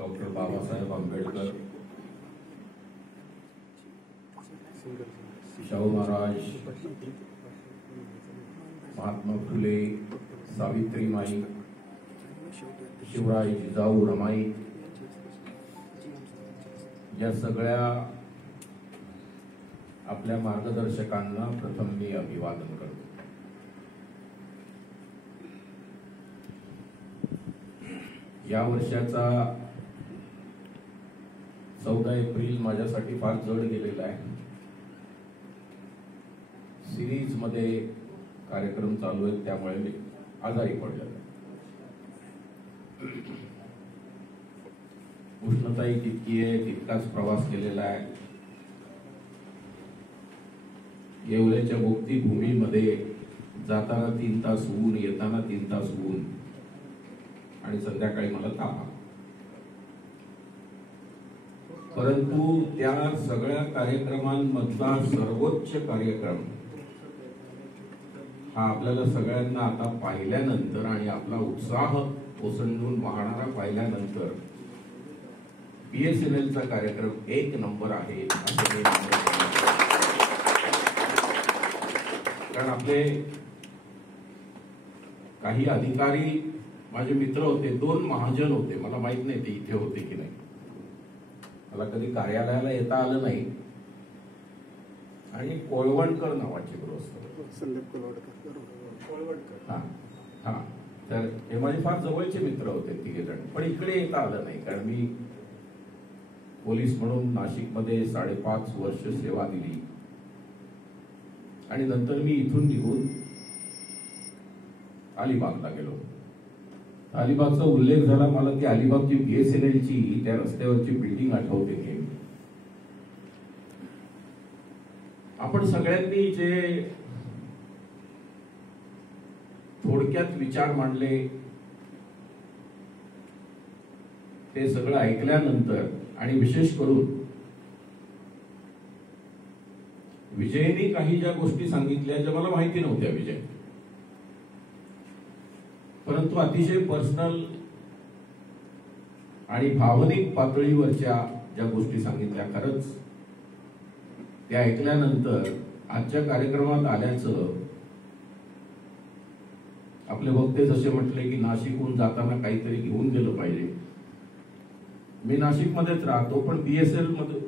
Doctor Babasaheb Ambedkar, Shahu Maharaj, Mahatma Phule, Savitrimai, Shivray Jijau Ramai या सगळ्या आपल्या मार्गदर्शकांना प्रथम मी अभिवादन करतो. या वर्षाचा 14 एप्रिल माझ्यासाठी फार जड गेलेला आहे. सिरीज मध्ये कार्यक्रम चालू आहेत त्यामुळे मी आजारी पडलेलो. उष्णताही तितकी आहे, तितकाच प्रवास केलेला आहे. येवल्याच्या मुक्ती भूमीमध्ये जाताना 3 तास ऊन, येताना 3 तास ऊन आणि संध्याकाळी मला ताप. परंतु त्या सगळ्या कार्यक्रमांमधला सर्वोच्च कार्यक्रम हा आपल्याला सगळ्यांना आता पाहिल्यानंतर आणि आपला उत्साह ओसंडून वाहणारा पाहिल्यानंतर BSNL चा कार्यक्रम 1 नंबर आहे असे मी म्हणतो. कारण आपले काही अधिकारी माझे मित्र होते, 2 महाजन होते. मला माहित नाही ते इथे होते की नाही, मला कधी कार्यालयाला येता आलं नाही. आणि कोळवणकर नावाचे गृहस्थ, तर हे माझे फार जवळचे मित्र होते 3 जण. पण इकडे येता आलं नाही कारण मी पोलीस म्हणून नाशिकमध्ये 5.5 वर्ष सेवा दिली आणि नंतर मी इथून निघून अलिबागला गेलो. अलिबागचा उल्लेख झाला, मला ती अलिबागची BSNL ची त्या रस्त्यावरची बिल्डिंग आठवते की आपण सगळ्यांनी जे थोडक्यात विचार मांडले ते सगळं ऐकल्यानंतर आणि विशेष करून विजयनी काही ज्या गोष्टी सांगितल्या ज्या मला माहिती नव्हत्या विजय, परंतु अतिशय पर्सनल आणि भावनिक पातळीवरच्या ज्या गोष्टी सांगितल्या, खरंच त्या ऐकल्यानंतर आजच्या कार्यक्रमात आल्याचं आपले वक्ते जसे म्हटले की नाशिकहून जाताना काहीतरी घेऊन गेलं पाहिजे. मी नाशिकमध्येच राहतो पण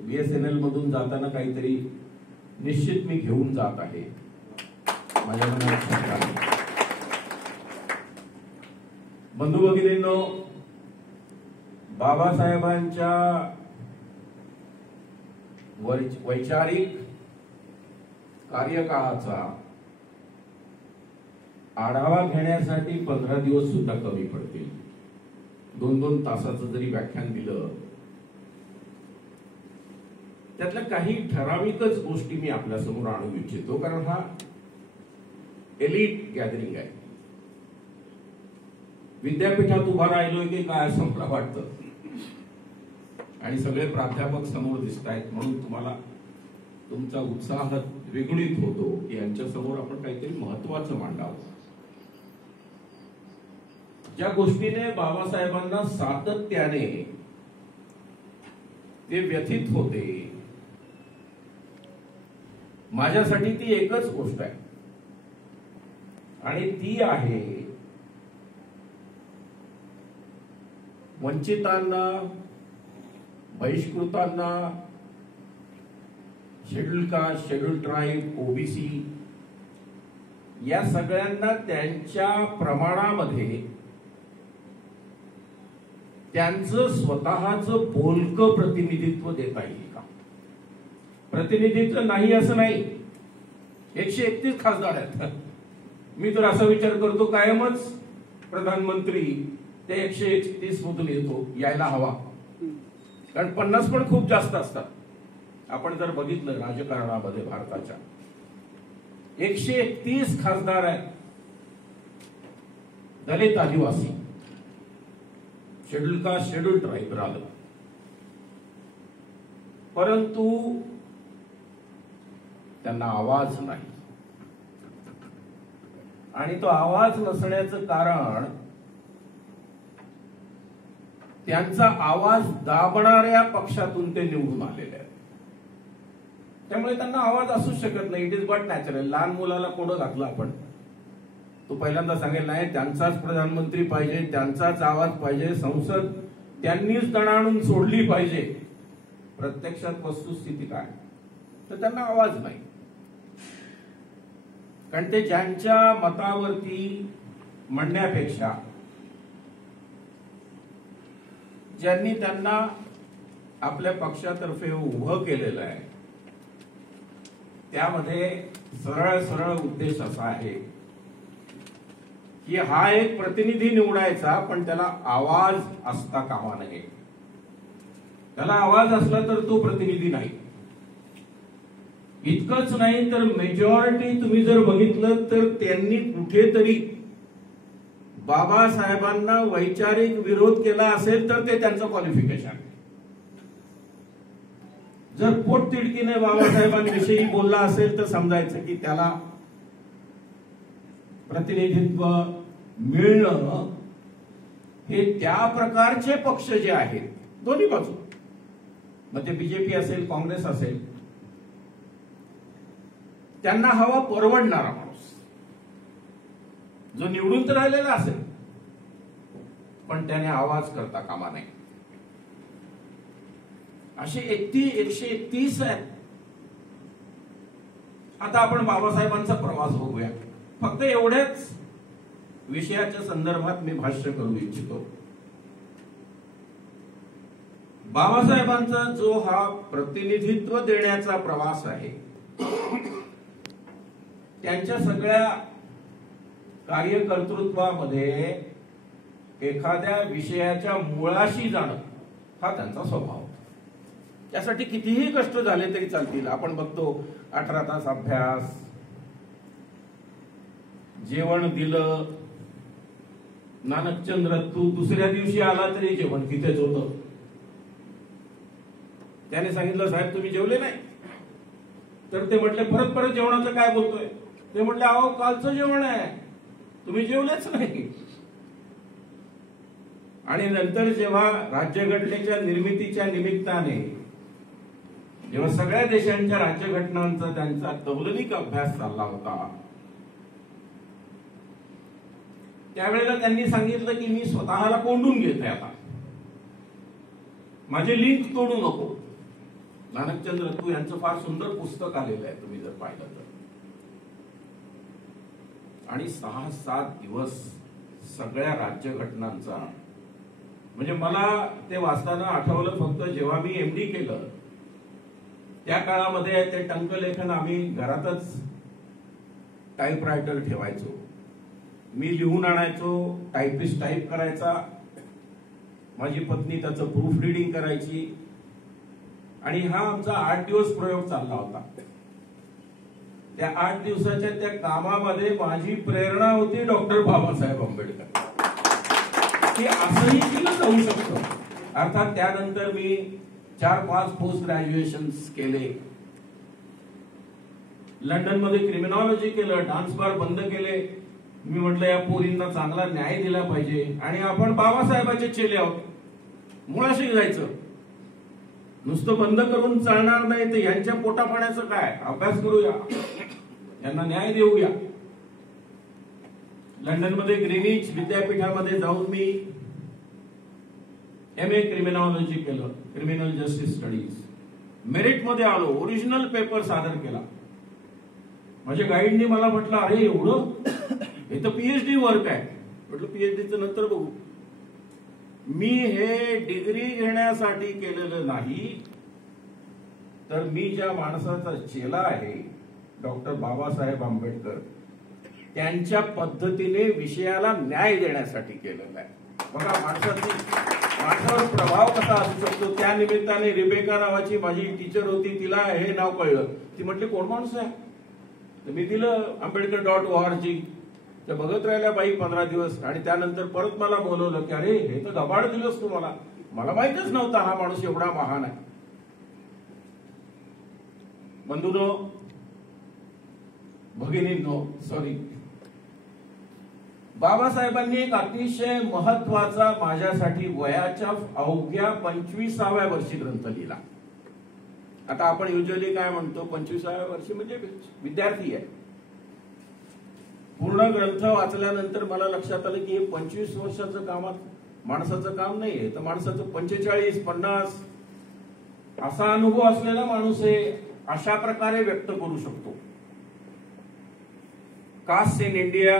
BSNL मधून जाताना काहीतरी निश्चित मी घेऊन जात आहे. माझ्या मनात बंधू भगिनींनो, बाबासाहेबांच्या वैचारिक कार्यकाळाचा आढावा घेण्यासाठी 15 दिवस सुद्धा कमी पडतील. 2-2 तासाचं जरी व्याख्यान दिलं त्यातल्या काही ठराविकच गोष्टी मी आपल्या समोर आणू इच्छितो. कारण हा एलिट गॅदरिंग आहे. विद्यापीठात उभा राहिलोय की काय असं मला वाटतं. आणि सगळे प्राध्यापक समोर दिसत आहेत म्हणून तुम्हाला तुमचा उत्साह द्विगुणित होतो की यांच्या समोर आपण काहीतरी महत्वाचं मांडावं. ज्या गोष्टीने बाबासाहेबांना सातत्याने ते व्यथित होते, माझ्यासाठी ती एकच गोष्ट आहे आणि ती आहे वंचितांना, बहिष्कृतांना, schedule caste, schedule tribe, OBC या सगळ्यांना त्यांच्या प्रमाणामध्ये त्यांचं स्वतःचं बोलकं प्रतिनिधित्व देता येईल का? प्रतिनिधित्व नाही असं नाही, 131 खासदार आहेत. मी तर असा विचार करतो कायमच प्रधानमंत्री ते 131 मधून यायला हवा. कारण 50 पण खूप जास्त असतात. आपण जर बघितलं राजकारणामध्ये भारताच्या 131 खासदार आहेत. दलित, आदिवासी, शेड्यूल कास्ट, शेड्यूल ट्राईब राहिलं, परंतु त्यांना आवाज नाही. आणि तो आवाज नसण्याचं कारण त्यांचा आवाज दाबणाऱ्या पक्षातून ते निवडून आलेले आहेत. त्यामुळे त्यांना आवाज असूच शकत नाही. It is but natural. लहान मुलाला कोणं घातलं आपण, तो पहिल्यांदा सांगेल नाही त्यांचाच प्रधानमंत्री पाहिजे, त्यांचाच आवाज पाहिजे, संसद त्यांनीच दणाणून सोडली पाहिजे. प्रत्यक्षात वस्तुस्थिती काय, तर त्यांना आवाज नाही. कारण ते ज्यांच्या मतावरती म्हणण्यापेक्षा ज्यांनी त्यांना आपल्या पक्षातर्फे उभं केलेलं आहे, त्यामध्ये सरळ सरळ उद्देश असा आहे की हा एक प्रतिनिधी निवडायचा, पण त्याला आवाज असता कामा नये. त्याला आवाज असला तर तो प्रतिनिधी नाही. इतकंच नाही तर मेजॉरिटी तुम्ही जर बघितलं तर त्यांनी कुठेतरी बाबासाहेबांना वैचारिक विरोध केला असेल तर ते त्यांचं क्वालिफिकेशन. जर पोटतिडकीने बाबासाहेबांविषयी बोलला असेल तर समजायचं की त्याला प्रतिनिधित्व मिळणं हे त्या प्रकारचे पक्ष जे आहेत दोन्ही बाजू, मग ते बीजेपी असेल काँग्रेस असेल, त्यांना हवा परवडणारा माणूस जो निवडून तर राहिलेला असेल पण त्याने आवाज करता कामा नये. असे 131 आहेत. आता आपण बाबासाहेबांचा प्रवास बघूया. फक्त एवढ्याच विषयाच्या संदर्भात मी भाष्य करू इच्छितो. बाबासाहेबांचा जो हा प्रतिनिधित्व देण्याचा प्रवास आहे, त्यांच्या सगळ्या कार्यकर्तृत्वामध्ये एखाद्या विषयाच्या मुळाशी जाणं हा त्यांचा स्वभाव. त्यासाठी कितीही कष्ट झाले तरी चालतील. आपण बघतो 18 तास अभ्यास, जेवण दिलं, नानकचंद रत्तू दुसऱ्या दिवशी आला तरी जेवण तिथेच होतं. त्याने सांगितलं साहेब तुम्ही जेवले नाही, तर ते म्हटले परत परत जेवणाचं काय बोलतोय. ते म्हटले अहो कालचं जेवण आहे, तुम्ही जेवलेच नाही. आणि नंतर जेव्हा राज्यघटनेच्या निर्मितीच्या निमित्ताने जेव्हा सगळ्या देशांच्या राज्यघटनांचा त्यांचा तौलनिक अभ्यास चालला होता, त्यावेळेला त्यांनी सांगितलं की मी स्वतःला कोंडून घेतोय, आता माझे लिंक तोडू नको. नानकचंद रत्तू यांचं फार सुंदर पुस्तक आलेलं आहे, तुम्ही जर पाहिलं तर. आणि 6-7 दिवस सगळ्या राज्यघटनांचा, म्हणजे मला ते वाचताना आठवलं फक्त जेव्हा मी एमडी केलं त्या काळामध्ये ते टंकलेखन आम्ही घरातच टाईपरायटर ठेवायचो. मी लिहून आणायचो, टायपिस्ट टाईप करायचा, माझी पत्नी त्याचं प्रूफ रिडिंग करायची. आणि हा आमचा 8 दिवस प्रयोग चालला होता. त्या 8 दिवसाच्या त्या कामामध्ये माझी प्रेरणा होती डॉक्टर बाबासाहेब आंबेडकर, की असंही केलं जाऊ शकतं. अर्थात त्यानंतर मी 4-5 पोस्ट ग्रॅज्युएशन केले. लंडनमध्ये क्रिमिनॉलॉजी केलं, डान्स बार बंद केले. मी म्हटलं या पोरींना चांगला न्याय दिला पाहिजे आणि आपण बाबासाहेबाचे चेले आहोत, मुळाशी जायचं. नुसतं बंद करून चालणार नाही, तर यांच्या पोटापाण्याचं काय, अभ्यास करूया, यांना न्याय देऊया. लंडनमध्ये ग्रीनिच विद्यापीठामध्ये जाऊन मी MA क्रिमिनॉलॉजी केलं, क्रिमिनल जस्टिस स्टडीज. मेरिट मध्ये आलो, ओरिजिनल पेपर सादर केला. माझ्या गाईडनी मला म्हटलं अरे एवढं, हे तर PhD वर्क आहे. म्हटलं PhDचं नंतर बघू. मी हे डिग्री घेण्यासाठी केलेलं नाही, तर मी ज्या माणसाचा चेला आहे डॉक्टर बाबासाहेब आंबेडकर, त्यांच्या पद्धतीने विषयाला न्याय देण्यासाठी केलेलं आहे. बघा माणसावर प्रभाव कसा असू शकतो. त्या निमित्ताने रिबेका नावाची माझी टीचर होती, तिला हे नाव कळलं. ती म्हटली कोण माणूस आहे, तर मी दिलं आंबेडकर.org. ते बघत राहिल्या बाई 15 दिवस. आणि त्यानंतर परत मला बोलवलं की अरे हे तर गबाड दिलंस तू मला माहितच नव्हता हा माणूस एवढा महान आहे. बंधूंनो, भगिनींनो, सॉरी, बाबासाहेबांनी एक अतिशय महत्वाचा माझ्यासाठी वयाच्या अवघ्या 25व्या वर्षी ग्रंथ लिहिला. आता आपण युजली काय म्हणतो, 25व्या वर्षी म्हणजे विद्यार्थी आहे. पूर्ण ग्रंथ वाचल्यानंतर मला लक्षात आलं की हे 25 वर्षाचं कामात माणसाचं काम नाहीये, तर माणसाचं 45-50 असा अनुभव असलेला माणूस हे अशा प्रकारे व्यक्त करू शकतो. Caste in India,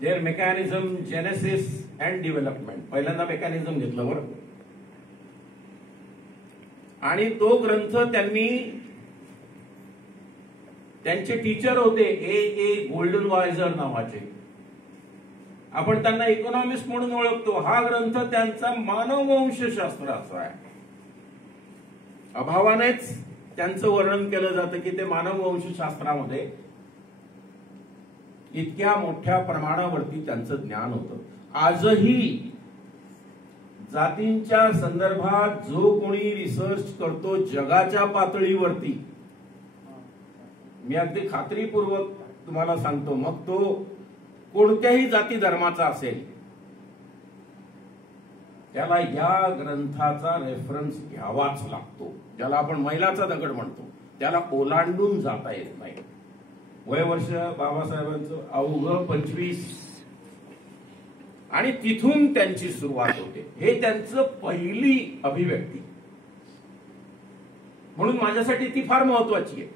their mechanism, genesis and development. पहिल्यांदा मेकॅनिझम घेतलं बरं. आणि तो ग्रंथ त्यांचे टीचर होते ए गोल्डनवायझर नावाचे. आपण त्यांना इकॉनॉमिस्ट म्हणून ओळखतो. हा ग्रंथ त्यांचा मानववंशशास्त्राचा आहे. अभावानेच त्यांचं वर्णन केलं जातं की ते मानववंशशास्त्रामध्ये इतक्या मोठ्या प्रमाणावरती त्यांचं ज्ञान होतं. आजही जातींच्या संदर्भात जो कोणी रिसर्च करतो जगाच्या पातळीवरती, मी अगदी खात्रीपूर्वक तुम्हाला सांगतो, मग तो कोणत्याही जाती धर्माचा असेल, त्याला या ग्रंथाचा रेफरन्स घ्यावाच लागतो. ज्याला आपण मैलाचा दगड म्हणतो, त्याला ओलांडून जाता येत नाही. वयवर्ष बाबासाहेबांचं अवघं 25 आणि तिथून त्यांची सुरुवात होते. हे त्यांचं पहिली अभिव्यक्ती म्हणून माझ्यासाठी ती फार महत्वाची आहे.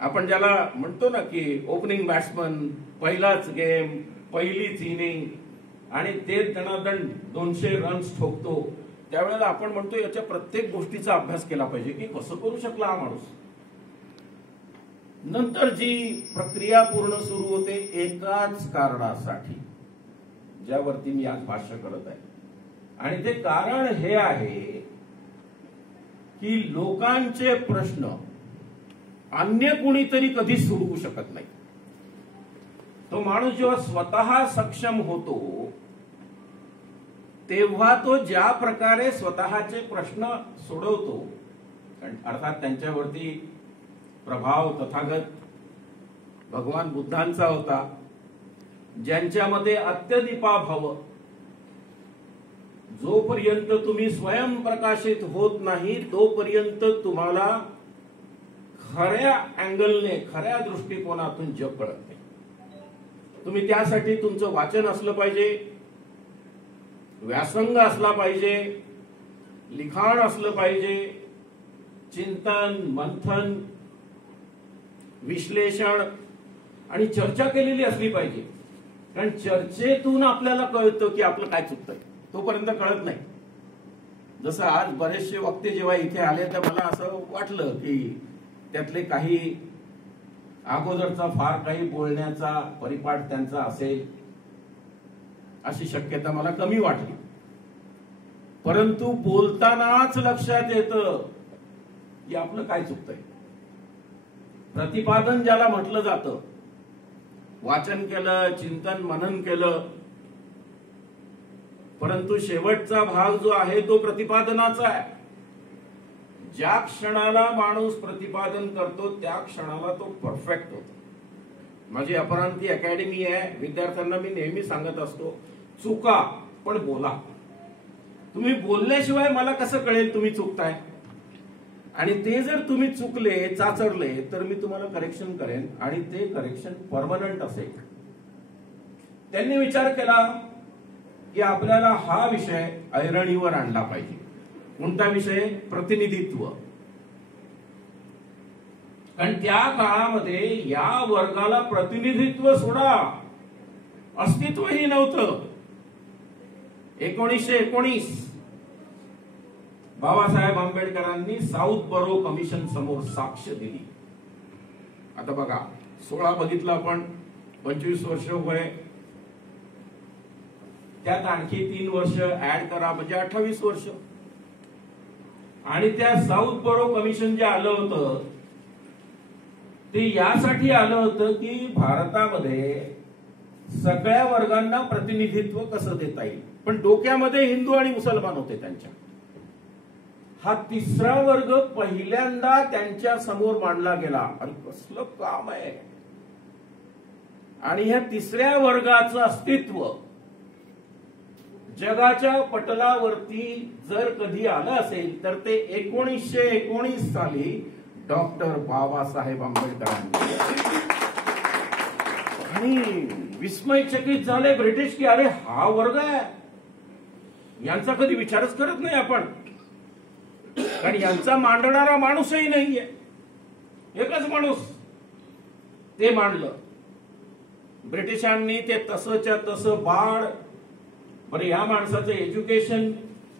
आपण ज्याला म्हणतो ना की ओपनिंग बॅट्समन, पहिलाच गेम, पहिलीच इनिंग आणि ते दणादण 200 रन्स ठोकतो, त्यावेळेला आपण म्हणतो याच्या प्रत्येक गोष्टीचा अभ्यास केला पाहिजे की कसं करू शकला हा माणूस. नंतर जी प्रक्रिया पूर्ण सुरू होते एकाच कारणासाठी, ज्यावरती मी आज भाष्य करत आहे. आणि ते कारण हे आहे की लोकांचे प्रश्न अन्य कुणीतरी कधी सोडवू शकत नाही. तो माणूस जेव्हा स्वतः सक्षम होतो तेव्हा तो ज्या प्रकारे स्वतःचे प्रश्न सोडवतो, अर्थात त्यांच्यावरती प्रभाव तथागत भगवान बुद्धांचा होता, ज्यांच्यामध्ये अत्यदीपाभाव, जोपर्यंत तुम्ही स्वयंप्रकाशित होत नाही तोपर्यंत तुम्हाला खऱ्या अँगलने, खऱ्या दृष्टिकोनातून जग कळत नाही. तुम्ही त्यासाठी तुमचं वाचन असलं पाहिजे, व्यासंग असला पाहिजे, लिखाण असलं पाहिजे, चिंतन, मंथन, विश्लेषण आणि चर्चा केलेली असली पाहिजे. कारण चर्चेतून आपल्याला कळतं की आपलं काय चुकतंय, तोपर्यंत कळत नाही. जसं आज बरेचसे वक्ते जेव्हा इथे आले तर मला असं वाटलं की त्यातले काही अगोदरचा फार काही बोलण्याचा परिपाठ त्यांचा असेल अशी शक्यता मला कमी वाटली. परंतु बोलतानाच लक्षात येतं की आपलं काय चुकतंय. प्रतिपादन ज्याला म्हटलं जातं, वाचन केलं, चिंतन मनन केलं, परंतु शेवटचा भाग जो आहे तो प्रतिपादनाचा आहे. ज्या क्षणाला माणूस प्रतिपादन करतो त्या क्षणाला तो परफेक्ट होतो. माझी अपरांती अकॅडमी आहे. विद्यार्थ्यांना मी नेहमी सांगत असतो, चुका पण बोला. तुम्ही बोलल्याशिवाय मला कसं कळेल तुम्ही चुकताय. आणि ते जर तुम्ही चुकले, चाचरले, तर मी तुम्हाला करेक्शन करेन आणि ते करेक्शन परमनंट असेल. त्यांनी विचार केला की आपल्याला हा विषय ऐरणीवर आणला पाहिजे. कोणता विषय? प्रतिनिधित्व. कारण त्या काळामध्ये या वर्गाला प्रतिनिधित्व सोडा, अस्तित्वही नव्हतं. 1919 बाबासाहेब आंबेडकरांनी साऊथ बरो कमिशन समोर साक्ष दिली. आता बघा, 16 बघितलं आपण, 25 वर्ष वय, त्यात आणखी 3 वर्ष ऍड करा म्हणजे 28 वर्ष. आणि त्या साऊथ बरो कमिशन जे आलं होतं ते यासाठी आलं होतं की भारतामध्ये सगळ्या वर्गांना प्रतिनिधित्व कसं देता येईल. पण डोक्यामध्ये हिंदू आणि मुसलमान होते त्यांच्या. हा तिसरा वर्ग पहिल्यांदा त्यांच्या समोर मांडला गेला. आणि कसलं काम आहे. आणि ह्या तिसऱ्या वर्गाचं अस्तित्व जगाच्या पटलावरती जर कधी आलं असेल तर ते 1919 साली डॉक्टर बाबासाहेब आंबेडकरांनी. आणि विस्मयचकित झाले ब्रिटिश की अरे हा वर्ग आहे, यांचा कधी विचारच करत नाही आपण, कारण यांचा मांडणारा माणूसही नाहीये. एकच माणूस ते मांडलं. ब्रिटिशांनी ते तसंच्या तसं बाळ. बरं, या माणसाचं एज्युकेशन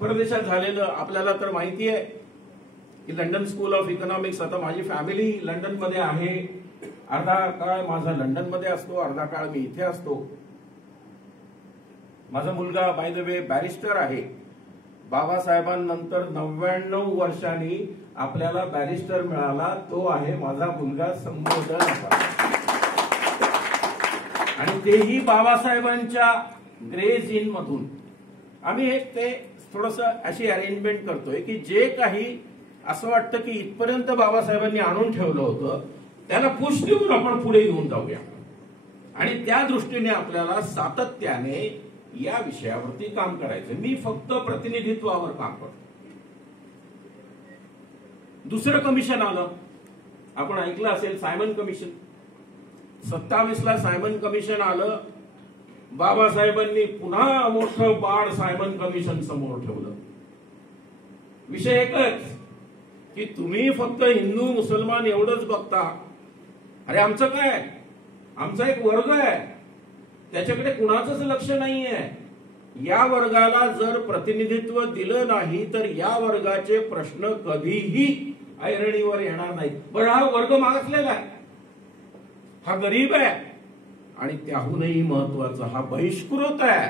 परदेशात झालेलं आपल्याला तर माहिती आहे की लंडन स्कूल ऑफ इकॉनॉमिक्स. आता माझी फॅमिली लंडन मध्ये आहे. अर्धा काळ माझा लंडन मध्ये असतो, अर्धा काळ मी इथे असतो. माझा मुलगा बाय द वे बॅरिस्टर आहे. बाबासाहेबांनंतर 99 वर्षांनी आपल्याला बॅरिस्टर मिळाला, तो आहे माझा मुलगा संबोधन. आणि तेही बाबासाहेबांच्या ग्रेज इन मधून. आम्ही एक ते थोडस अशी अरेंजमेंट करतोय की जे काही असं वाटतं की इथपर्यंत बाबासाहेबांनी आणून ठेवलं होतं त्याला पुश देऊन आपण पुढे घेऊन जाऊया. आणि त्या दृष्टीने आपल्याला सातत्याने या विषयावरती काम करायचं. मी फक्त प्रतिनिधित्वावर काम करतो. दुसरं कमिशन आलं, आपण ऐकलं असेल, सायमन कमिशन. 27 ला सायमन कमिशन आलं. बाबासाहेबांनी पुन्हा मोठं बाळ सायमन कमिशन समोर ठेवलं. विषय एकच की तुम्ही फक्त हिंदू मुसलमान एवढंच बघता. अरे आमचं काय, आमचा एक वर्ग आहे, त्याच्याकडे कुणाचंच लक्ष नाहीये. या वर्गाला जर प्रतिनिधित्व दिलं नाही तर या वर्गाचे प्रश्न कधीही ऐरणीवर येणार नाहीत. बरं, हा वर्ग मागासलेला आहे, हा गरीब आहे, आणि त्याहूनही महत्वाचं हा बहिष्कृत आहे.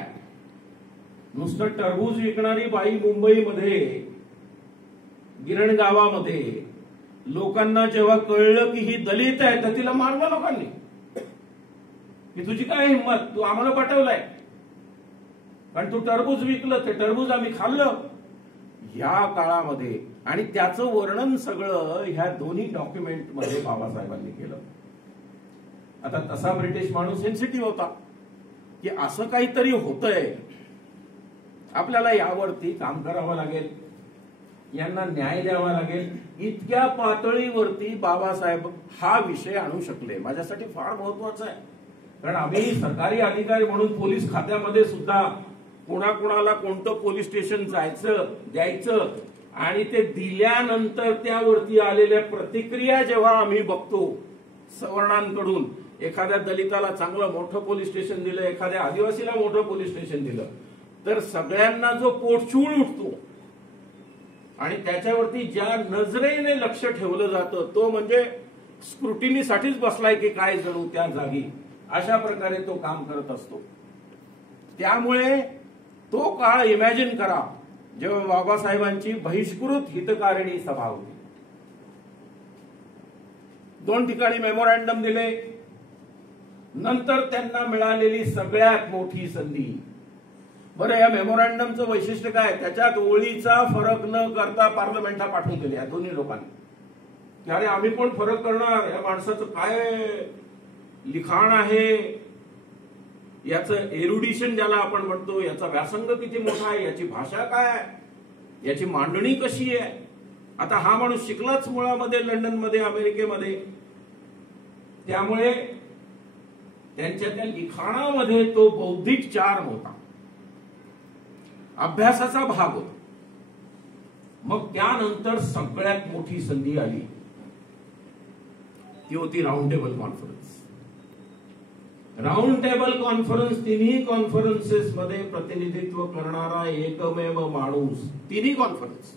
नुसतं टरबूज विकणारी बाई मुंबईमध्ये गिरण गावामध्ये लोकांना जेव्हा कळलं की ही दलित आहे तर तिला मारलं लोकांनी की तुझी काय हिंमत, तू आम्हाला पाठवलाय कारण तू टरबूज विकलं, ते टरबूज आम्ही खाल्लं. या काळामध्ये आणि त्याचं वर्णन सगळं ह्या दोन्ही डॉक्युमेंट मध्ये बाबासाहेबांनी केलं. आता तसा ब्रिटिश माणूस सेन्सिटिव्ह होता की असं काहीतरी होतंय, आपल्याला यावरती काम करावं लागेल, यांना न्याय द्यावा लागेल. इतक्या पातळीवरती बाबासाहेब हा विषय आणू शकले. माझ्यासाठी फार महत्वाचं आहे, कारण आम्ही सरकारी अधिकारी म्हणून पोलीस खात्यामध्ये सुद्धा कोणाकोणाला कोणतं पोलीस स्टेशन जायचं द्यायचं आणि ते दिल्यानंतर त्यावरती आलेल्या प्रतिक्रिया जेव्हा आम्ही बघतो सवर्णांकडून, एखाद्या दलिताला चांगलं मोठं पोलीस स्टेशन दिलं, एखाद्या आदिवासीला मोठं पोलीस स्टेशन दिलं, तर सगळ्यांना जो पोटचूळ उठतो आणि त्याच्यावरती ज्या नजरेने लक्ष ठेवलं जातं तो म्हणजे स्क्रुटिनीसाठीच बसलाय की काय जणू त्या जागी, अशा प्रकारे तो काम करत असतो. त्यामुळे तो काळ इमॅजिन करा जेव्हा बाबासाहेबांची बहिष्कृत हितकारिणी सभा होती. 2 ठिकाणी मेमोरॅन्डम दिले. नंतर त्यांना मिळालेली सगळ्यात मोठी संधी. बरं, या मेमोरॅन्डमचं वैशिष्ट्य काय, त्याच्यात ओळीचा फरक न करता पार्लमेंटला पाठवून दिले या दोन्ही लोकांनी की अरे आम्ही पण फरक करणार, या माणसाचं काय लिखाण आहे, याचं एरुडिशन ज्याला आपण म्हणतो, याचा व्यासंग किती मोठा आहे, याची भाषा काय आहे, याची मांडणी कशी आहे. आता हा माणूस शिकलाच मुळामध्ये लंडनमध्ये अमेरिकेमध्ये, त्यामुळे त्यांच्या त्या लिखाणामध्ये तो बौद्धिक चार्म होता, अभ्यासाचा भाग होता. मग त्यानंतर सगळ्यात मोठी संधी आली, ती होती round table conference. Round table conference, तिन्ही कॉन्फरन्सेस मध्ये प्रतिनिधित्व करणारा एकमेव माणूस. तिन्ही कॉन्फरन्स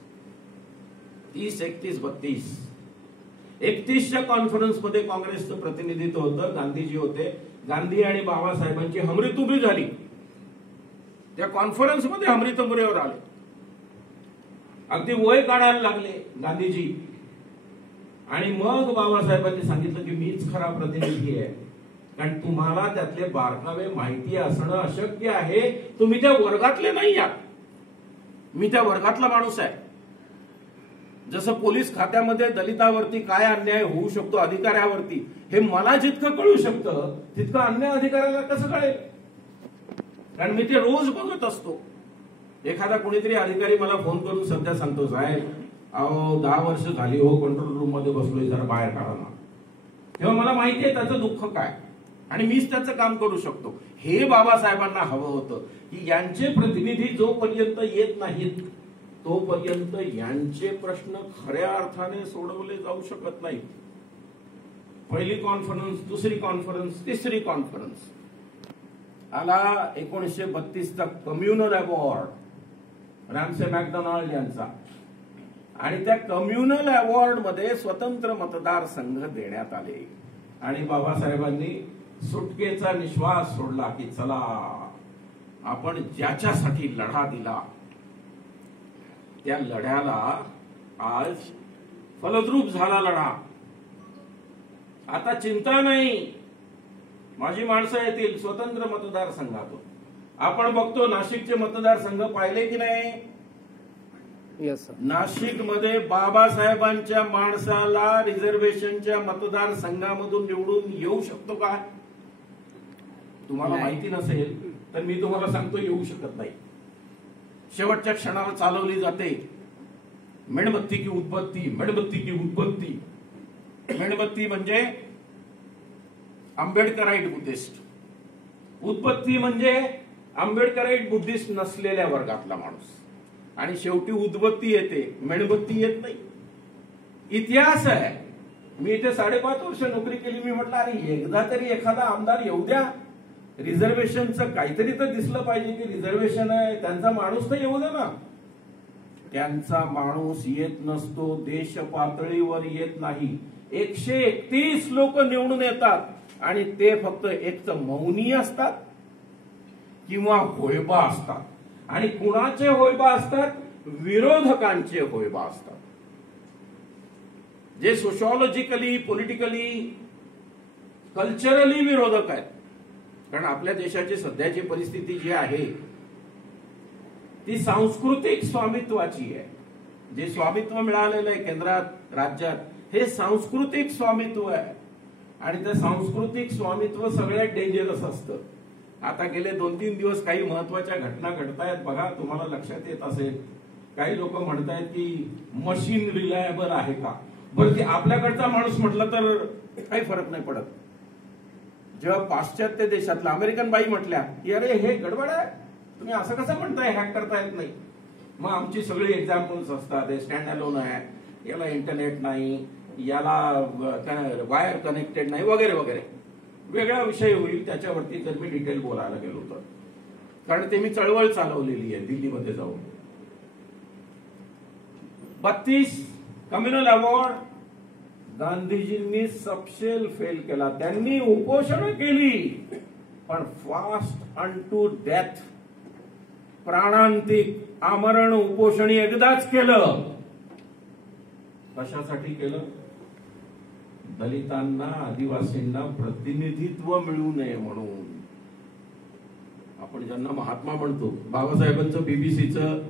30, 31, 32. 31च्या कॉन्फरन्स मध्ये काँग्रेसचं प्रतिनिधित्व होतं, गांधीजी होते. गांधी आणि बाबासाहेबांची हमरीतुमरी झाली. त्या कॉन्फरन्स मध्ये हमरीतुमरीवर आले, अगदी वय काढायला लागले गांधीजी. आणि मग बाबासाहेबांनी सांगितलं की मीच खरा प्रतिनिधी आहे, कारण तुम्हाला त्यातले बारकावे माहिती असणं अशक्य आहे. तुम्ही त्या वर्गातले नाही आहात, मी त्या वर्गातला माणूस आहे. जसं पोलीस खात्यामध्ये दलितावरती काय अन्याय होऊ शकतो अधिकाऱ्यावरती हे मला जितकं कळू शकतं तितकं अन्य अधिकाऱ्याला कसं कळेल? कारण मी ते रोज बघत असतो. एखादा कोणीतरी अधिकारी मला फोन करून सध्या सांगतो, साहेब अहो 10 वर्ष झाली हो कंट्रोल रूम मध्ये बसलोय, जरा बाहेर काढा ना. तेव्हा मला माहिती आहे त्याचं दुःख काय आणि मीच त्याचं काम करू शकतो. हे बाबासाहेबांना हवं होतं की यांचे प्रतिनिधी जोपर्यंत येत नाहीत तोपर्यंत यांचे प्रश्न खऱ्या अर्थाने सोडवले जाऊ शकत नाहीत. पहिली कॉन्फरन्स, दुसरी कॉन्फरन्स, तिसरी कॉन्फरन्स आला 1932चा कम्युनल अवॉर्ड रॅमसे मॅकडोनाल्ड यांचा, आणि त्या कम्युनल अवॉर्ड मध्ये स्वतंत्र मतदारसंघ देण्यात आले आणि बाबासाहेबांनी सुटकेचा निश्वास सोडला की चला आपण ज्याच्यासाठी लढा दिला त्या लढ्याला आज फलद्रूप झाला लढा. आता चिंता नाही, माझी माणसं येतील स्वतंत्र मतदारसंघातून. आपण बघतो नाशिकचे मतदारसंघ पाहिले की नाही? नाशिक मध्ये बाबासाहेबांच्या माणसाला रिझर्वेशनच्या मतदारसंघामधून निवडून येऊ शकतो का? तुम्हाला माहिती नसेल तर मी तुम्हाला सांगतो, येऊ शकत नाही. शेवटच्या क्षणाला चालवली जाते मेणबत्ती की उदबत्ती, मेणबत्ती की उदबत्ती. मेणबत्ती म्हणजे आंबेडकराईट बुद्धिस्ट, उदबत्ती म्हणजे आंबेडकराईट बुद्धिस्ट नसलेल्या वर्गातला माणूस, आणि शेवटी उदबत्ती येते, मेणबत्ती येत नाही. इतिहास आहे. मी इथे 5.5 वर्ष नोकरी केली. मी म्हटलं अरे एकदा तरी एखादा आमदार येऊ द्या, रिझर्वेशनचं काहीतरी तर दिसलं पाहिजे की रिझर्वेशन आहे, त्यांचा माणूस तर येऊ द्या ना. त्यांचा माणूस येत नसतो, देश पातळीवर येत नाही. 131 लोक निवडून येतात आणि ते फक्त एक तर मौनी असतात किंवा होयबा असतात. आणि कुणाचे होयबा असतात? विरोधकांचे होयबा असतात, जे सोशॉलॉजिकली, पॉलिटिकली, कल्चरली विरोधक आहेत. कारण आपल्या देशाची सध्याची परिस्थिती जी आहे ती सांस्कृतिक स्वामित्वाची आहे. जे स्वामित्व मिळालेलं आहे केंद्रात, राज्यात, हे सांस्कृतिक स्वामित्व आहे आणि ते सांस्कृतिक स्वामित्व सगळ्यात डेंजरस असतं. आता गेले 2-3 दिवस काही महत्वाच्या घटना घडतायत बघा, तुम्हाला लक्षात येत असेल. काही लोक म्हणतायत की मशीन रिलायबल आहे का? बरं, ते आपल्याकडचा माणूस म्हटलं तर काही फरक नाही पडत. जेव्हा पाश्चात्य देशातला अमेरिकन बाई म्हटल्या की अरे हे गडबड आहे, तुम्ही असं कसं म्हणताय, हॅक करता येत नाही, मग आमची सगळी एक्झाम्पल्स असतात. हे स्टँड अलोन आहे, याला इंटरनेट नाही, याला वायर कनेक्टेड नाही, वगैरे वगैरे. वेगळा विषय होईल त्याच्यावरती जर मी डिटेल बोलायला गेलो तर, कारण ते मी चळवळ चालवलेली आहे दिल्लीमध्ये जाऊन. 32 कम्युनल अवॉर्ड गांधीजींनी सबशेल फेल केला. त्यांनी उपोषण केली पण फास्ट अनटू डेथ, प्राणांतिक आमरण उपोषण एकदाच केलं. कशासाठी केलं? दलितांना, आदिवासींना प्रतिनिधित्व मिळू नये म्हणून. आपण ज्यांना महात्मा म्हणतो, बाबासाहेबांचं बीबीसीचं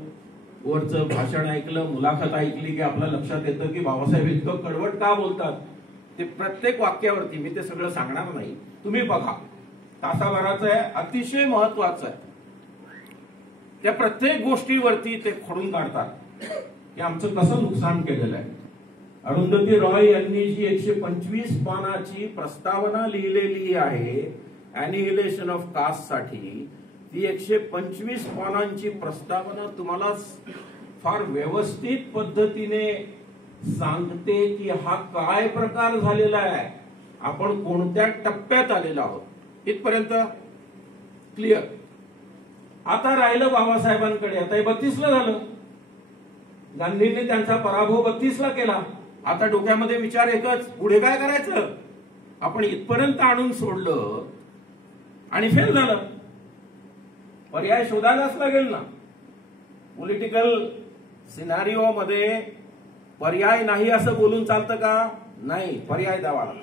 वरचं भाषण ऐकलं, मुलाखत ऐकली की आपल्या लक्षात येतं की बाबासाहेब इतकं कडवट का बोलतात. ते प्रत्येक वाक्यावरती, मी ते सगळं सांगणार नाही, तुम्ही बघा, तासाभराचं आहे, अतिशय महत्वाचं आहे. त्या प्रत्येक गोष्टीवरती ते खोडून काढतात की आमचं कसं नुकसान केलेलं आहे. अरुंधती रॉय यांनी जी 125 पानाची प्रस्तावना लिहिलेली आहे अॅनिहिलेशन ऑफ कास्ट साठी, ती 125 पानांची प्रस्तावना तुम्हाला फार व्यवस्थित पद्धतीने सांगते की हा काय प्रकार झालेला आहे, आपण कोणत्या टप्प्यात आलेलो आहोत. इथपर्यंत क्लिअर. आता राहिलं बाबासाहेबांकडे. आता हे 32ला झालं. गांधींनी त्यांचा पराभव 32ला केला. आता डोक्यामध्ये विचार एकच, पुढे काय करायचं? आपण इथपर्यंत आणून सोडलं आणि फेल झालं. पर्याय शोधायलाच लागेल ना. पॉलिटिकल सिनारिओ मध्ये पर्याय नाही असं बोलून चालतं का? नाही, पर्याय द्यावा लागतो.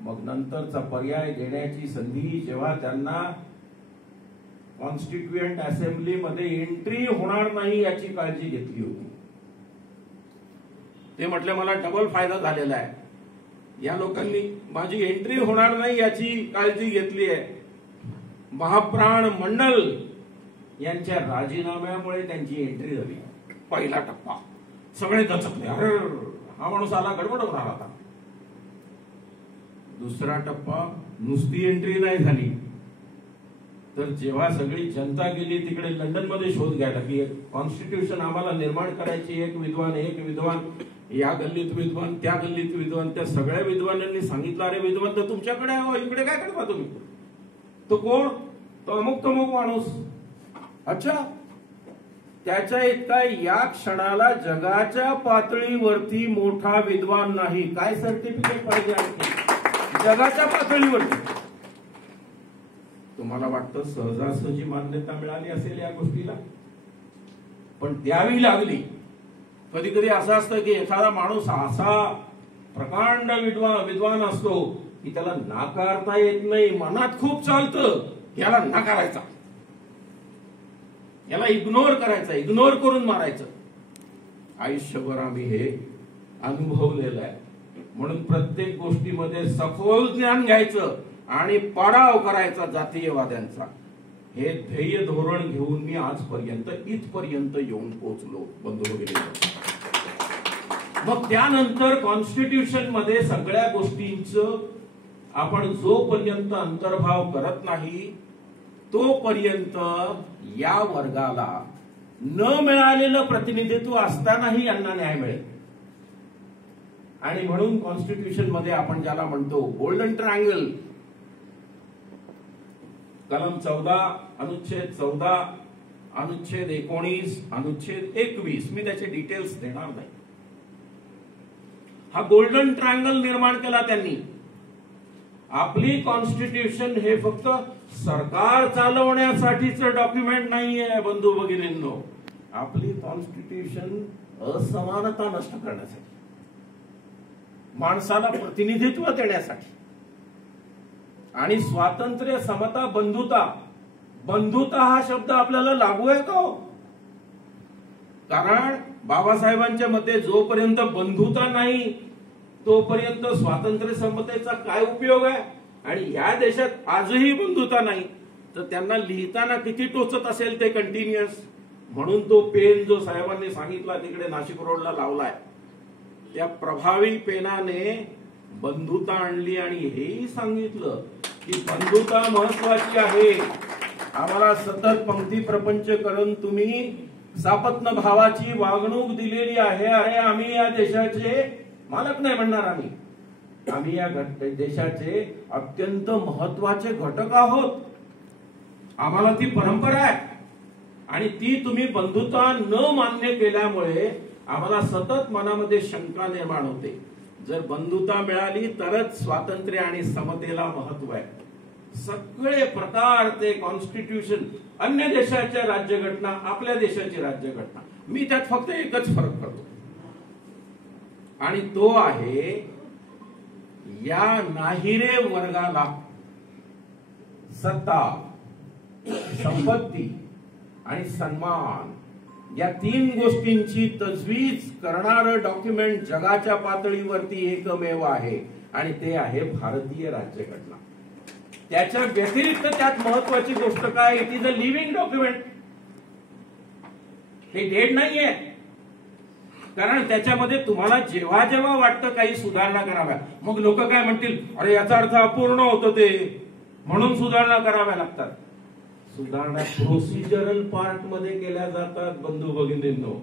मग नंतरचा पर्याय देण्याची संधी जेव्हा त्यांना कॉन्स्टिट्युएंट असेंब्ली मध्ये एंट्री होणार नाही याची काळजी घेतली होती, ते म्हटले मला डबल फायदा झालेला आहे. या लोकांनी माझी एंट्री होणार नाही याची काळजी घेतली आहे. महाप्राण मंडल यांच्या राजीनाम्यामुळे त्यांची एंट्री झाली. पहिला टप्पा सगळे दचकले, अरे हा माणूस आला, गडबड होणार आता. दुसरा टप्पा नुसती एंट्री नाही झाली, तर जेव्हा सगळी जनता गेली तिकडे लंडन मध्ये शोध घ्यायला की कॉन्स्टिट्यूशन आम्हाला निर्माण करायची, एक विद्वान या गल्लीत विद्वान, त्या गल्लीत विद्वान, त्या सगळ्या विद्वानांनी सांगितलं अरे विद्वान तर तुमच्याकडे आहे, इकडे काय करता तुम्ही? तो कोण? तो अमुक तमुक माणूस. अच्छा, त्याच्या इतका या क्षणाला जगाच्या पातळीवरती मोठा विद्वान नाही. काय सर्टिफिकेट पाहिजे आणखी जगाच्या पातळीवरती? तुम्हाला वाटतं सहजासहजी मान्यता मिळाली असेल या गोष्टीला? पण द्यावी लागली. कधी कधी असं असतं की एखादा माणूस असा प्रकांड विद्वान असतो की त्याला नाकारता येत नाही. मनात खूप चालतं याला नाकारायचा, याला इग्नोर करायचा, इग्नोर करून मारायचं. आयुष्यभर आम्ही हे अनुभवलेलं आहे. म्हणून प्रत्येक गोष्टीमध्ये सखोल ज्ञान घ्यायचं आणि पाडाव करायचा जातीयवाद्यांचा. हे ध्येय धोरण घेऊन मी आजपर्यंत इथपर्यंत येऊन पोहोचलो बंधू भगिनी. मग त्यानंतर कॉन्स्टिट्यूशन मध्ये सगळ्या गोष्टींचं आपण जोपर्यंत अंतर्भाव करत नाही तोपर्यंत या वर्गाला न मिळालेलं प्रतिनिधित्व असतानाही यांना न्याय मिळेल. आणि म्हणून कॉन्स्टिट्यूशन मध्ये आपण ज्याला म्हणतो गोल्डन ट्रायंगल, कलम 14, अनुच्छेद 14, अनुच्छेद 19, अनुच्छेद 21, मी त्याचे डिटेल्स देणार नाही. हा गोल्डन ट्रायंगल निर्माण केला त्यांनी. आपली कॉन्स्टिट्यूशन हे फक्त सरकार चालवण्यासाठीच डॉक्युमेंट नाहीये बंधू भगिनींनो. आपली कॉन्स्टिट्यूशन असमानता नष्ट करण्यासाठी, माणसाला प्रतिनिधित्व देण्यासाठी आणि स्वातंत्र्य, समता, बंधुता. बंधुता हा शब्द आपल्याला लागू आहे का? कारण बाबासाहेबांच्या मते जोपर्यंत बंधुता नाही तोपर्यंत स्वातंत्र्य, समतेचा काय उपयोग आहे? आणि या देशात आजही बंधुता नाही तर त्यांना लिहिताना किती टोचत असेल ते कंटिन्युअस. म्हणून तो पेन जो साहेबांनी सांगितला तिकडे नाशिक रोडला लावलाय, त्या प्रभावी पेनाने बंधुता आणली आणि हेही सांगितलं की बंधुता महत्वाची आहे. आम्हाला सतत पंक्ती प्रपंच करून तुम्ही सापत्न भावाची वागणूक दिलेली आहे. अरे आम्ही या देशाचे मालक नाही म्हणणार, आम्ही या देशाचे अत्यंत महत्वाचे घटक आहोत. आम्हाला ती परंपरा आहे आणि ती तुम्ही बंधुता न मान्य केल्यामुळे आम्हाला सतत मनामध्ये शंका निर्माण होते. जर बंधुता मिळाली तरच स्वातंत्र्य आणि समतेला महत्व आहे. सगळे प्रकार ते कॉन्स्टिट्यूशन, अन्य देशाच्या राज्यघटना, आपल्या देशाची राज्यघटना, मी त्यात फक्त एकच फरक करतो आणि तो आहे या नाहिरे वर्गाला सत्ता, संपत्ती आणि सन्मान या 3 गोष्टींची तजवीज करणारं डॉक्युमेंट जगाच्या पातळीवरती एकमेव आहे आणि ते आहे भारतीय राज्यघटना. त्याच्या व्यतिरिक्त त्यात महत्वाची गोष्ट काय? It is a living document. हे डेड नाहीये. कारण त्याच्यामध्ये तुम्हाला जेव्हा जेव्हा वाटतं काही सुधारणा कराव्या, मग लोक काय म्हणतील, अरे याचा अर्थ अपूर्ण होतं ते म्हणून सुधारणा कराव्या लागतात. सुधारणा प्रोसिजरल पार्ट मध्ये केल्या जातात बंधू भगिनींनो.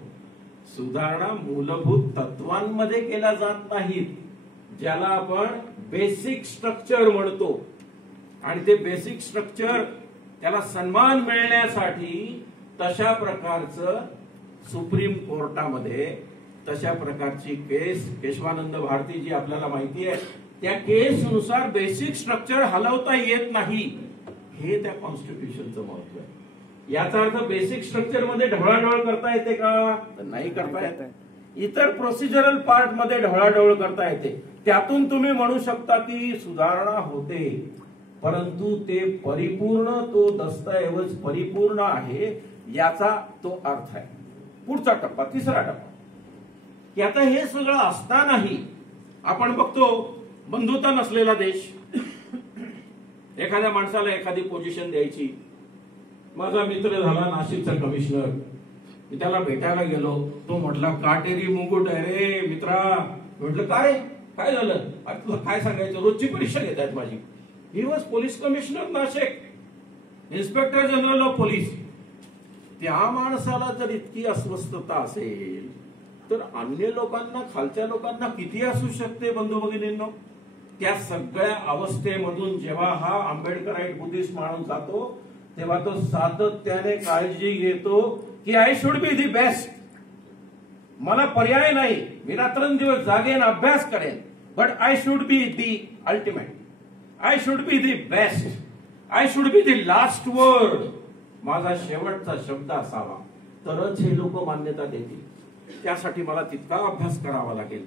सुधारणा मूलभूत तत्वांमध्ये केल्या जात नाहीत, ज्याला आपण बेसिक स्ट्रक्चर म्हणतो. आणि ते बेसिक स्ट्रक्चर, त्याला सन्मान मिळण्यासाठी तशा प्रकारचं सुप्रीम कोर्टामध्ये तशा प्रकारची केस, केशवानंद भारती जी आपल्याला माहिती आहे, त्या केसनुसार बेसिक स्ट्रक्चर हलवता येत नाही. हे त्या कॉन्स्टिट्यूशनचं महत्व आहे. याचा अर्थ बेसिक स्ट्रक्चर मध्ये ढवळाढवळ करता येते का? नाही करता येत. इतर प्रोसिजरल पार्ट मध्ये ढवळाढवळ करता येते. त्यातून तुम्ही म्हणू शकता की सुधारणा होते, परंतु ते परिपूर्ण, तो दस्तऐवज परिपूर्ण आहे याचा तो अर्थ आहे. पुढचा टप्पा, तिसरा टप्पा, की आता हे सगळं असतानाही आपण बघतो बंधुता नसलेला देश, एखाद्या माणसाला एखादी पोझिशन द्यायची. माझा मित्र झाला नाशिकचा कमिशनर, मी त्याला भेटायला गेलो. तो म्हटला काटेरी मुकुट आहे रे मित्रा. म्हटलं काय काय झालं? अरे तुला काय सांगायचं, रोजची परीक्षा घेत आहेत माझी. He was police commissioner Nashik, inspector general of police. त्या माणसाला जर इतकी अस्वस्थता असेल तर अन्य लोकांना, खालच्या लोकांना किती असू शकते बंधू भगिनींनो. त्या सगळ्या अवस्थेमधून जेव्हा हा आंबेडकराईट बुद्धिस्ट माणूस जातो तेव्हा तो सातत्याने काळजी घेतो की I should be the best. मला पर्याय नाही, मी रात्रंदिवस जागेन, अभ्यास करेन, but I should be the ultimate, I should be the best, I should be the last word. माझा शेवटचा शब्द असावा तरच हे लोक मान्यता देतील. त्यासाठी मला तितका अभ्यास करावा लागेल.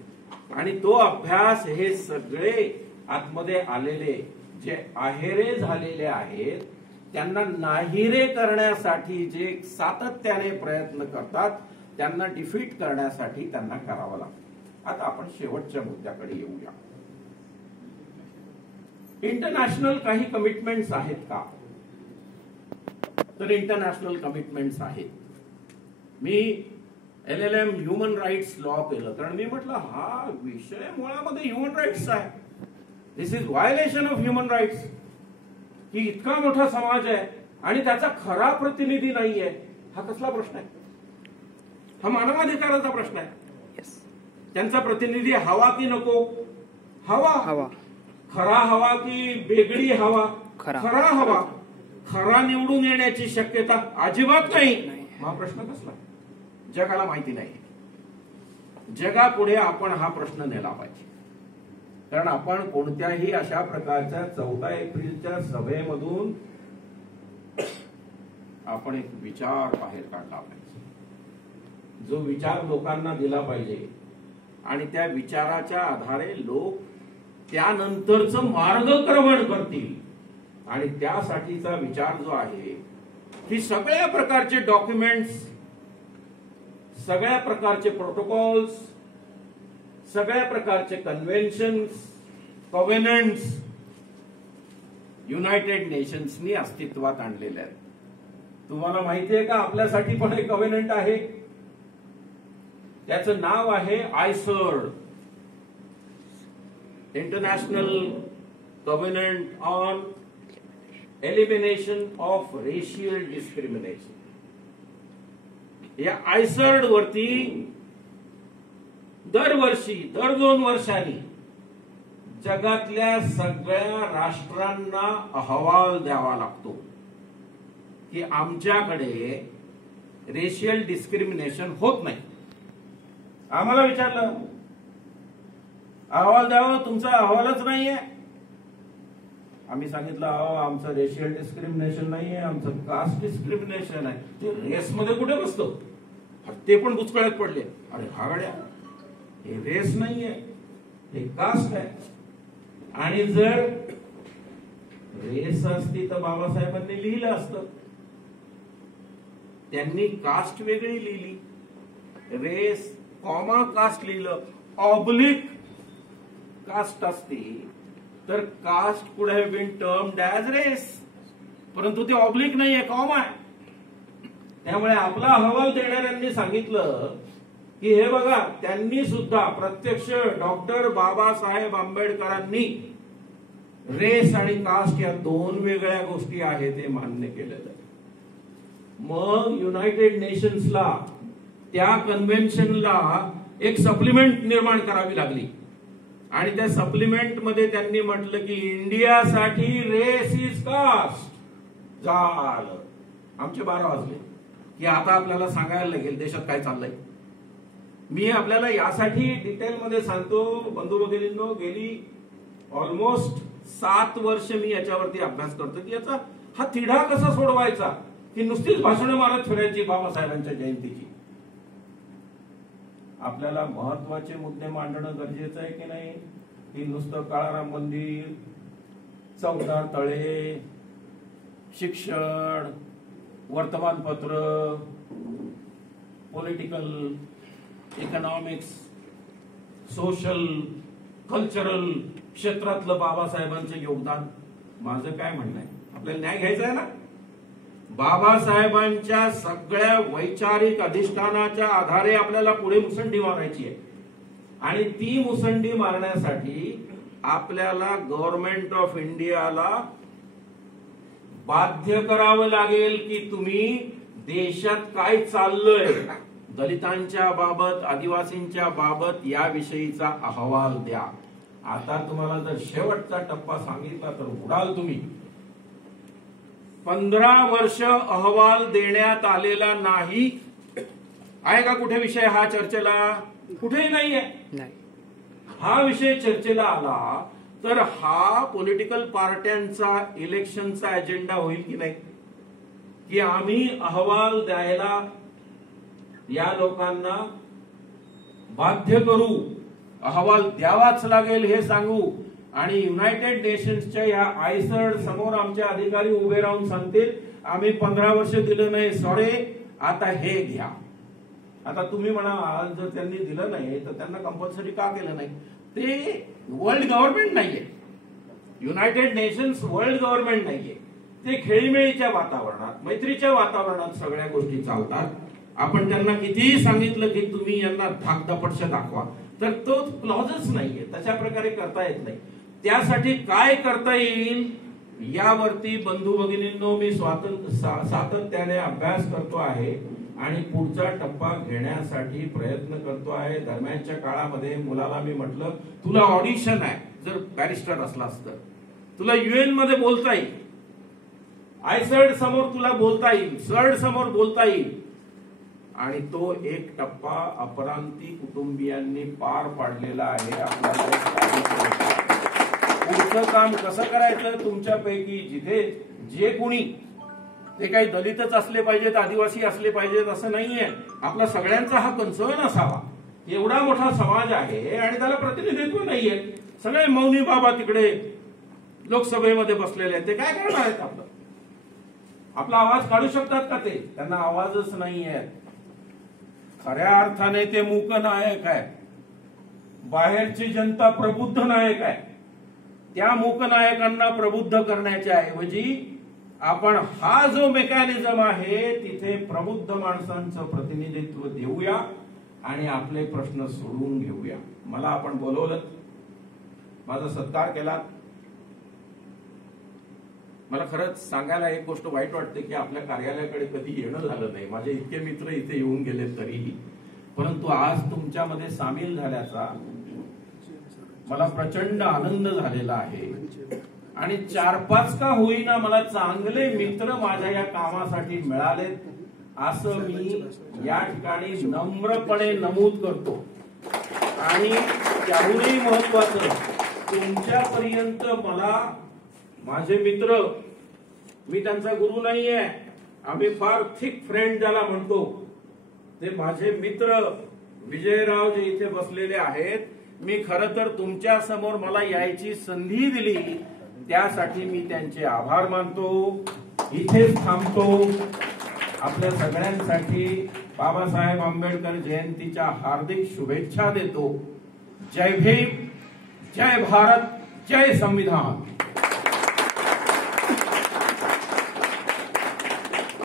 आणि तो अभ्यास हे सगळे आतमध्ये आलेले जे आहेरे झालेले आहेत त्यांना नाहीरे करण्यासाठी जे सातत्याने प्रयत्न करतात त्यांना डिफीट करण्यासाठी त्यांना करावं लागतं. आता आपण शेवटच्या मुद्द्याकडे येऊया. इंटरनॅशनल काही कमिटमेंट्स आहेत का? तर इंटरनॅशनल कमिटमेंट्स आहेत. मी LLM ह्युमन राईट्स लॉ केलं कारण मी म्हटलं हा विषय मुळामध्ये ह्युमन राईट्स आहे. This is violation of human rights. की इतका मोठा समाज आहे आणि त्याचा खरा प्रतिनिधी नाहीये. हा कसला प्रश्न आहे? हा मानवाधिकाराचा प्रश्न आहे. त्यांचा प्रतिनिधी हवा की नको? हवा. खरा हवा की वेगळी हवा? खरा हवा. खरा निवडून येण्याची शक्यता अजिबात नाही. हा प्रश्न कसला? जगाला माहिती नाही. जगापुढे आपण हा प्रश्न नेला पाहिजे. कारण आपण कोणत्याही अशा प्रकारच्या 14 एप्रिलच्या सभेमधून आपण एक विचार बाहेर काढला पाहिजे, जो विचार लोकांना दिला पाहिजे आणि त्या विचाराच्या आधारे लोक त्यानंतरचं मार्गक्रमण करतील. आणि त्यासाठीचा विचार जो आहे की सगळ्या प्रकारचे डॉक्युमेंट्स, सगळ्या प्रकारचे प्रोटोकॉल्स, सगळ्या प्रकारचे कन्व्हेन्शन्स, कॉव्हेनंट्स युनायटेड नेशन्सनी अस्तित्वात आणलेले आहेत. तुम्हाला माहिती आहे का आपल्यासाठी पण एक कॉव्हेनंट आहे, त्याचं नाव आहे ICERD, international covenant on elimination of racial discrimination. या आयसर्ड वरती दरवर्षी, दर 2 वर्षांनी जगातल्या सगळ्या राष्ट्रांना अहवाल द्यावा लागतो की आमच्याकडे रेशियल डिस्क्रिमिनेशन होत नाही. आम्हाला विचारलं अहवाल द्यावा, तुमचा अहवालच नाहीये. आम्ही सांगितलं अहो आमचं रेशियल डिस्क्रिमिनेशन नाहीये, आमचं कास्ट डिस्क्रिमिनेशन आहे. ते रेसमध्ये कुठे बसतो? ते पण बुचकळ्यात पडले. अरे हागड्या, हे रेस नाहीये, हे कास्ट आहे. आणि जर रेस असती तर बाबासाहेबांनी लिहिलं असतं. त्यांनी कास्ट वेगळी लिहिली, रेस कॉमा कास्ट लिहिलं. ऑब्लिक कास्ट असती तर caste could have been termed as race, परंतु ते ऑब्लिक नाहीये, कॉमा आहे. त्यामुळे आपला अहवाल देणाऱ्यांनी सांगितलं की हे बघा, त्यांनी सुद्धा प्रत्यक्ष डॉक्टर बाबासाहेब आंबेडकरांनी रेस आणि कास्ट या 2 वेगळ्या गोष्टी आहेत हे मान्य केलेलं. मग युनायटेड नेशन्सला त्या कन्व्हेन्शनला एक सप्लिमेंट निर्माण करावी लागली आणि त्या सप्लिमेंट मध्ये त्यांनी म्हटलं की इंडियासाठी रेस इज कास्ट. झालं. आमचे 12 वाजले की आता आपल्याला सांगायला लागेल देशात काय चाललंय. मी आपल्याला यासाठी डिटेलमध्ये सांगतो बंधू भगिनींनो, गेली ऑलमोस्ट 7 वर्ष मी याच्यावरती अभ्यास करतो की याचा हा तिढा कसा सोडवायचा, की नुसतीच भाषणं मारत फिरायची बाबासाहेबांच्या जयंतीची. आपल्याला महत्वाचे मुद्दे मांडणं गरजेचं आहे की नाही? की नुसतं काळाराम मंदिर, 14 तळे, शिक्षण, वर्तमानपत्र, पॉलिटिकल, इकॉनॉमिक्स सोशल कल्चरल क्षेत्रातलं बाबासाहेबांचं योगदान. माझं काय म्हणणं आहे, आपल्याला न्याय घ्यायचा आहे ना. बाबासाहेबांच्या सगळ्या वैचारिक अधिष्ठानाच्या आधारे आपल्याला पुढे मुसंडी मारायची आहे. आणि ती मुसंडी मारण्यासाठी आपल्याला गव्हर्नमेंट ऑफ इंडियाला बाध्य करावं लागेल की तुम्ही देशात काय चाललंय, दलितांच्या बाबत, आदिवासींच्या बाबत याविषयीचा अहवाल द्या. आता तुम्हाला जर शेवटचा टप्पा सांगितला तर उडाल तुम्ही. 15 वर्ष अहवाल देण्यात आलेला नाही. आहे का कुठे विषय हा चर्चेला? कुठेही नाहीये. हा विषय चर्चेला आला तर हा पॉलिटिकल पार्ट्यांचा इलेक्शनचा अजेंडा होईल की नाही, की आम्ही अहवाल द्यायला या लोकांना बाध्य करू, अहवाल द्यावाच लागेल हे सांगू, आणि युनायटेड नेशन्सच्या या आयसर्ड समोर आमचे अधिकारी उभे राहून सांगतील आम्ही 15 वर्ष दिलं नाही, सॉरी आता हे घ्या. आता तुम्ही म्हणा जर त्यांनी दिलं नाही तर त्यांना कंपल्सरी का केलं नाही? ते वर्ल्ड गव्हर्नमेंट नाहीये, युनायटेड नेशन्स वर्ल्ड गव्हर्नमेंट नाहीये. ते खेळीमेळीच्या वातावरणात, मैत्रीच्या वातावरणात सगळ्या गोष्टी चालतात. आपण त्यांना कितीही सांगितलं की तुम्ही यांना धाकधपटशा दाखवा तर तो क्लॉजच नाहीये, तशा प्रकारे करता येत नाही. त्यासाठी काय करता येईल यावरती बंधू भगिनींनो मी सातत्याने अभ्यास करतो आहे आणि पुढचा टप्पा घेण्यासाठी प्रयत्न करतो आहे. दरम्यानच्या काळामध्ये मुलाला मी म्हटलं तुला ऑडिशन आहे, जर बॅरिस्टर असलास तर तुला UN मध्ये बोलता येईल, आयसर्ड समोर तुला बोलता येईल, सर्ड समोर बोलता येईल. आणि तो एक टप्पा अपरांती कुटुंबियांनी पार पाडलेला आहे. आपल्याला पुढचं काम कसं करायचं, तुमच्यापैकी जिथे जे कोणी, ते काही दलितच असले पाहिजेत, आदिवासी असले पाहिजेत असं नाहीये. आपला सगळ्यांचा हा कन्सर्न असावा. एवढा मोठा समाज आहे आणि त्याला प्रतिनिधित्व नाहीये. सगळे मौनी बाबा तिकडे लोकसभेमध्ये बसलेले आहेत, ते काय करणार आहेत? आपला आवाज काढू शकतात का? ते त्यांना आवाजच नाहीये. खऱ्या अर्थाने ते मूक नायक आहे, बाहेरची जनता प्रबुद्ध नायक आहे. त्या मूक नायकांना प्रबुद्ध करण्याच्या ऐवजी आपण हा जो मेकॅनिझम आहे तिथे प्रबुद्ध माणसांचं प्रतिनिधित्व देऊया आणि आपले प्रश्न सोडवून घेऊया. मला आपण बोलवलं, माझा सत्कार केला. मला खरंच सांगायला एक गोष्ट वाईट वाटते की आपल्या कार्यालयाकडे कधी येणं झालं नाही. माझे इतके मित्र इथे येऊन गेले तरीही, परंतु आज तुमच्यामध्ये सामील झाल्याचा मला प्रचंड आनंद झालेला आहे. आणि 4-5 का होईना मला चांगले मित्र माझ्या या कामासाठी मिळालेत असं मी या ठिकाणी नम्रपणे नमूद करतो. आणि त्याहूनही महत्वाचं, तुमच्यापर्यंत मला माझे मित्र, मी त्यांचा गुरु नाहीये, आम्ही फार थिक फ्रेंड ज्याला म्हणतो, ते माझे मित्र विजयराव जे इथे बसलेले आहेत. मी खरं तर तुमच्या समोर मला यायची संधी दिली त्यासाठी मी त्यांचे आभार मानतो. इथेच थांबतो. आपल्या सगळ्यांसाठी बाबासाहेब आंबेडकर जयंतीच्या हार्दिक शुभेच्छा देतो. जय भीम, जय भारत, जय संविधान.